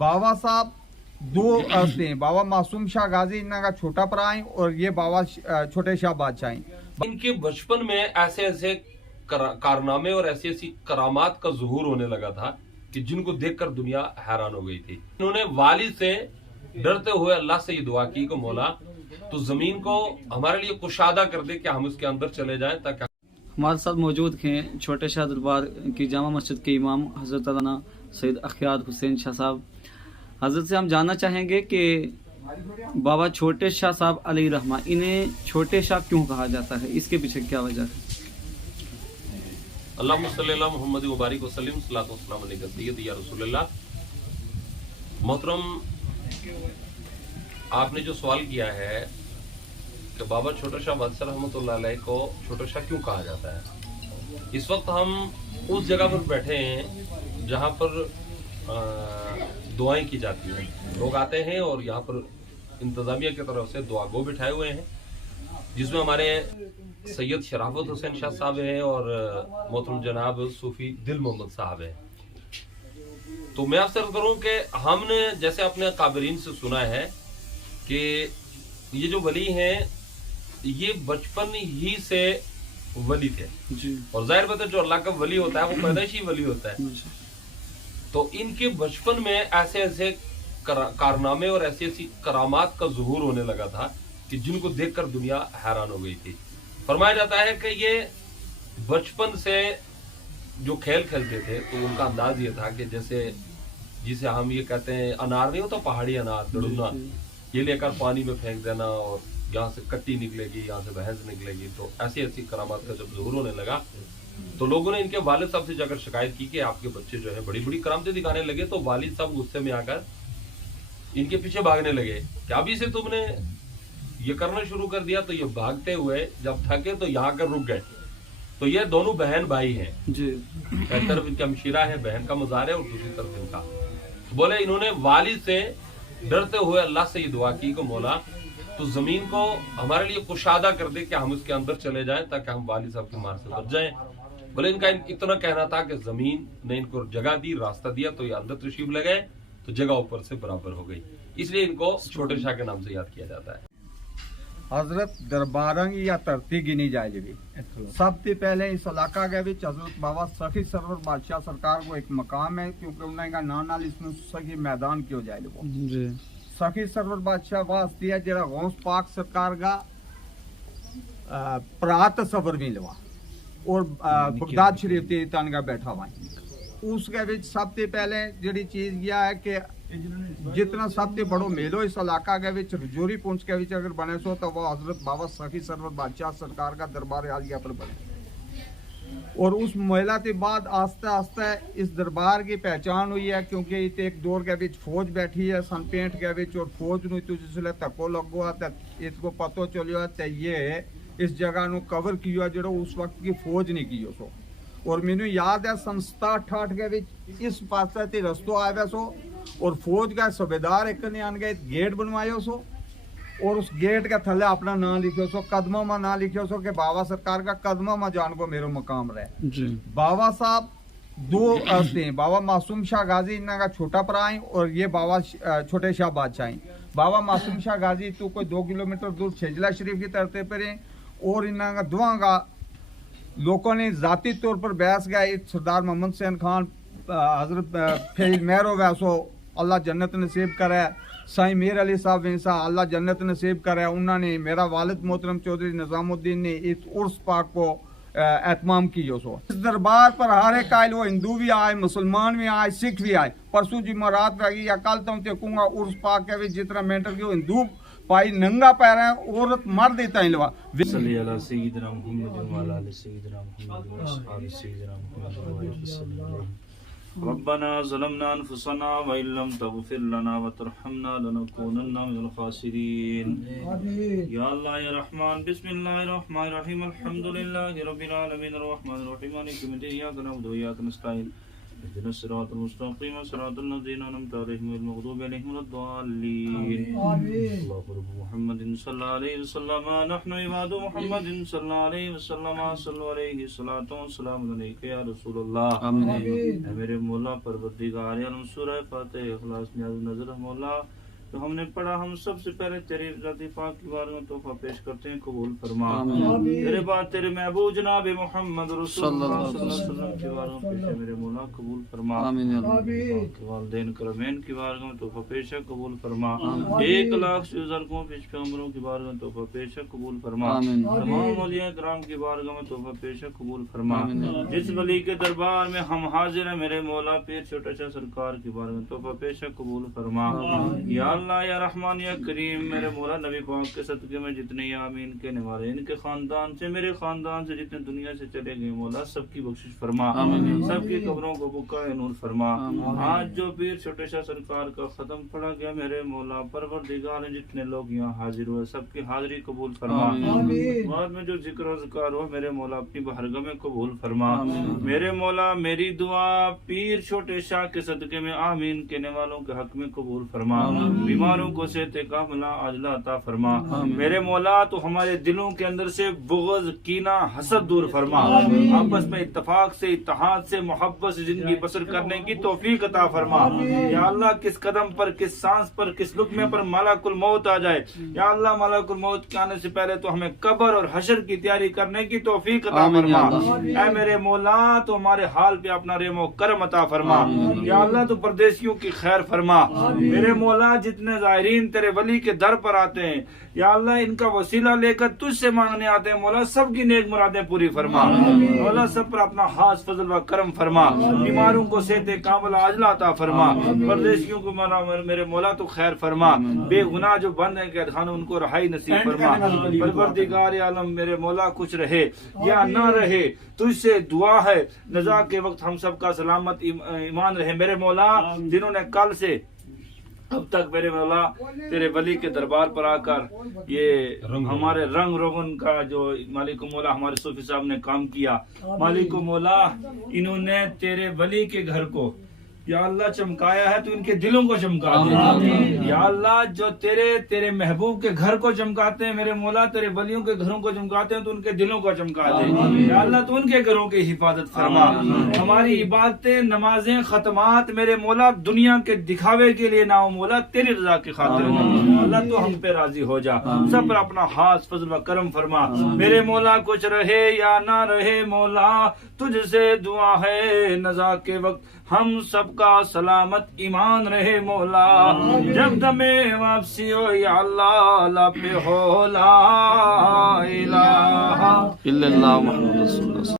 बाबा साहब दो थे, बाबा मासूम शाह गाजी इन्ना का छोटा भरा है और ये बाबा छोटे शाह बादशाह हैं। इनके बचपन में ऐसे ऐसे कारनामे और ऐसी ऐसी करामात का ज़ुहूर होने लगा था कि जिनको देखकर दुनिया हैरान हो गई थी। इन्होंने वालिद से डरते हुए अल्लाह से ये दुआ की कि मौला तो जमीन को हमारे लिए कुशादा कर दे कि हम उसके अंदर चले जाएं ताकि हमारे साथ मौजूद हैं छोटे शाह दरबार की जामा मस्जिद के इमाम हज़रत अल्लामा सैयद अख्यात हुसैन शाह साहब। हज़रत से हम जानना चाहेंगे कि बाबा छोटे शाह साहब अलैहि रहमा, इन्हें छोटे शाह क्यों कहा जाता है, इसके पीछे क्या वजह है? अल्लाहुम्मा सल्ली अला मुहम्मद व बारिक व सल्लिम सल्लल्लाहु अलैहि वसल्लम सय्यदी या रसूलल्लाह। मोहतरम, आपने जो सवाल किया है कि बाबा छोटा शाह बादशाह रहमतुल्लाह अलैह को छोटा शाह क्यों कहा जाता है, इस वक्त हम उस जगह पर बैठे हैं जहाँ पर दुआएं की जाती हैं। लोग आते हैं और यहाँ पर इंतजामिया की तरफ से दुआ गो बिठाए हुए हैं, जिसमें हमारे सैयद शराफत हुसैन शाह साहब हैं और मोहतरम जनाब सूफी दिल मोहम्मद साहब हैं। तो मैं आपसे अर्ज करूं कि हमने जैसे अपने काबरीन से सुना है कि ये जो वली हैं ये बचपन ही से वली थे जी। और जाहिर बात है जो अल्लाह का वली होता है वो पैदाइशी वली होता है। तो इनके बचपन में ऐसे ऐसे कारनामे और ऐसी ऐसी करामात का ज़ुहूर होने लगा था कि जिनको देखकर दुनिया हैरान हो गई थी। फरमाया जाता है कि ये बचपन से जो खेल खेलते थे तो उनका अंदाज ये था कि जैसे जिसे हम ये कहते हैं अनार नहीं होता, पहाड़ी अनार दड़ुना, ये लेकर पानी में फेंक देना और यहाँ से कट्टी निकलेगी, यहाँ से भैंस निकलेगी। तो ऐसी ऐसी करामात का जब ज़ुहूर होने लगा तो लोगों ने इनके वालिद साहब से जाकर शिकायत की कि आपके बच्चे जो है बड़ी बड़ी करामतें दिखाने लगे। तो वालिद साहब गुस्से में आकर इनके पीछे भागने लगे कि अभी से तुमने ये करना शुरू कर दिया। तो ये भागते हुए जब थके तो यहाँ कर रुक गए। तो ये दोनों बहन भाई हैं जी। एक तरफ इनका मशीरा है, बहन का मज़ार है, और दूसरी तरफ इनका। बोले इन्होंने वालिद से डरते हुए अल्लाह से ये दुआ की कि मौला तो जमीन को हमारे लिए कुशादा कर दे कि हम उसके अंदर चले जाएं ताकि हम वालिद साहब की मार से बच जाएं। बोले इनका इतना कहना था कि जमीन ने इनको जगह दी, रास्ता दिया, तो ये अंदर तशरीफ ले गए तो जगह ऊपर से बराबर हो गई। इसलिए इनको छोटे शाह के नाम से याद किया जाता है। हजरत दरबारंग या धरती गिनी जाए जी। सबसे पहले इस इलाका के विच हजरत बाबा सखी सरवर बादशाह सरकार को एक मकाम है, क्योंकि उन्होंने नाम नाल इसमें सखी मैदान क्यों जाए जी। सखी सरवर बादशाह वास्ते है जरा गौस पाक सरकार का प्रात सबर भी लवा और बगदाद शरीफ की तनगा बैठा हुआ है। उसके विच सबसे पहले जड़ी चीज यह है कि जितना सबसे बड़ो मेलो इस इलाका के विच रजौरी पुंछ के विच अगर बने सो तो वो हजरत बाबा सखी सरवर बादशाह सरकार का दरबार आलिया पर बने। और उस मेला के बाद आस्ते आस्ते इस दरबार की पहचान हुई है, क्योंकि इतने एक दौर के विच फौज बैठी है सन 65 के विच, और फौज नूं जिसले धक्को लगो तो इसको पतो चलियो तो ये इस जगह नूं कवर किया जो उस वक्त की फौज नहीं की सो। और मैनू याद है सन 67 के विच इस पासे ते रस्तो आया सो और फौज का सूबेदार एक ने आन गए गेट बनवायो सो और उस गेट के थले अपना नाम लिखो सो, कदमों में नाम लिखो सो कि बाबा सरकार का कदमों में जान को मेरो मकाम रहे जी। बाबा साहब दो थे, बाबा मासूम शाह गाजी इन्ना का छोटा भरा है और ये बाबा छोटे शाह बादशाह हैं। बाबा मासूम शाह गाजी तो कोई 2 किलोमीटर दूर छेजला शरीफ की तरफ पर है और इन्ना का दुआ का लोगों ने जाती तौर पर बहस गए सरदार मोहम्मद हुसैन खान हजरत फैज मेहरो वैसो अल्लाह जन्नत नसीब करे, साईं मीर अली साहब वैसा अल्लाह जन्नत नसीब करे, उन्होंने मेरा वालिद मोहतरम चौधरी निजामुद्दीन ने इस उर्स पाक को एहतमाम किया सो। इस दरबार पर हर एक आए, वो हिंदू भी आए, मुसलमान भी आए, सिख भी आए। परसों जुमेरात रह गई या कल तुम देखूंगा उर्स पाक के भी जितना मेंटर की हिंदू पाई नंगा पैर है, औरत मर्द देता है लवा। रब्बना ज़लमना अनफुसना व इन लम तग़फिर लना व तरहमना लनकूनन्ना मिनल ख़ासिरीन। या अल्लाह या रहमान बिस्मिल्लाहिर रहमानिर रहीम अल्हम्दुलिल्लाहि रब्बिल आलमीन अर्रहमानिर रहीम मालिकि यौमिद्दीन इय्याका नअबुदु व इय्याका नस्तईन اهدنا الصراط المستقيم صراط الذين أنعمت عليهم غير المغضوب عليهم ولا الضالين الله رب محمد صلى الله عليه وسلم نحن عباد محمد صلى الله عليه وسلم صلوا عليه صلاة والسلام عليك يا رسول اللہ آمین اے میرے مولا پروردگار عالم سورہ فاتح اخلاص نیاز نظر مولا تو ہم نے پڑھا ہم سب سے پہلے تیری ذات پاک کی بارگاہ میں تحفہ پیش کرتے ہیں قبول فرما تیرے بعد تیرے محبوب جناب محمد رسول اللہ صلی اللہ علیہ وسلم کی بارگاہ میں پیش ہے میرے مولا قبول فرما آمین یا اللہ پاک والدین کرمین کی بارگاہ میں تحفہ پیش ہے قبول فرما 1,00,000 سے زرگوں پیش پیغمبروں کی بارگاہ میں تحفہ پیش ہے قبول فرما آمین تمام اولیاء کرام کی بارگاہ میں تحفہ پیش ہے قبول فرما جس ولی کے دربار میں ہم حاضر ہیں میرے مولا پیر چھوٹا شاہ سرکار کی بارگاہ میں تحفہ پیش ہے قبول فرما یا اللہ یا رحمان یا کریم میرے مولا نبی پاک کے صدقے میں جتنے آمین کہنے والے ان کے خاندان سے میرے خاندان سے جتنے دنیا سے چلے گئے مولا سب کی بخشش فرما سب کی قبروں کو بکا نور فرما آج جو پیر چھوٹے شاہ سرکار کا ختم پڑا گیا میرے مولا پروردگار جتنے لوگ یہاں حاضر ہوئے سب کی حاضری قبول فرما بعد میں جو ذکر و اذکار ہو میرے مولا اپنی بارگاہ میں قبول فرما میرے مولا میری دعا پیر چھوٹے شاہ کے صدقے میں آمین کہنے والوں کے حق میں قبول فرما بیماروں کو صحت کاملہ عاجلہ عطا فرما میرے مولا تو ہمارے دلوں کے اندر سے بغض کینہ حسد دور فرما آپس میں اتفاق سے اتحاد سے محبت سے زندگی بسر کرنے کی توفیق عطا فرما یا اللہ کس قدم پر کس سانس پر کس لقمے پر ملک الموت آ جائے یا اللہ ملک الموت کے آنے سے پہلے تو ہمیں قبر اور حشر کی تیاری کرنے کی توفیق عطا فرما اے میرے مولا تو ہمارے حال پہ اپنا رحم و کرم عطا فرما یا اللہ تو پردیسیوں کی خیر فرما میرے مولا جتنے زائرین تیرے ولی کے در پر آتے ہیں یا اللہ ان کا وسیلہ لے کر تجھ سے مانگنے آتے ہیں مولا سب کی نیک مرادیں پوری فرما مولا سب پر اپنا خاص فضل و کرم فرما بیماروں کو صحت کاملہ عاجلہ عطا فرما پردیسیوں کو مولا میرے مولا تو خیر فرما بے گناہ جو بند ہیں قید خانوں ان کو رہائی نصیب فرما پروردگار عالم میرے مولا کچھ رہے یا نہ رہے تجھ سے دعا ہے نزا کے وقت ہم سب کا سلامت ایمان رہے میرے مولا جنہوں نے کل سے اب تک میرے مولا تیرے ولی کے دربار پر آ کر یہ ہمارے رنگ روغن کا جو مالک و مولا ہمارے صوفی صاحب نے کام کیا مالک و مولا انہوں نے تیرے ولی کے گھر کو یا اللہ چمکایا ہے تو ان کے دلوں کو چمکا دے یا اللہ جو تیرے محبوب کے گھر کو چمکاتے ہیں میرے مولا تیرے ولیوں کے گھروں کو چمکاتے ہیں تو ان کے دلوں کو چمکا دے یا اللہ تو ان کے گھروں کی حفاظت فرما ہماری عبادتیں نمازیں ختمات میرے مولا دنیا کے دکھاوے کے لیے نہ ہو مولا تیری رضا کی خاطر اللہ تو ہم پہ راضی ہو جا سب پر اپنا خاص فضل و کرم فرما میرے مولا کچھ رہے یا نہ رہے مولا تجھ سے دعا ہے نزا کے وقت ہم سب کا سلامت ایمان رہے مولا جب دمے واپسی ہو یا اللہ لا پہ ہو لا الہ الا اللہ محمد رسول اللہ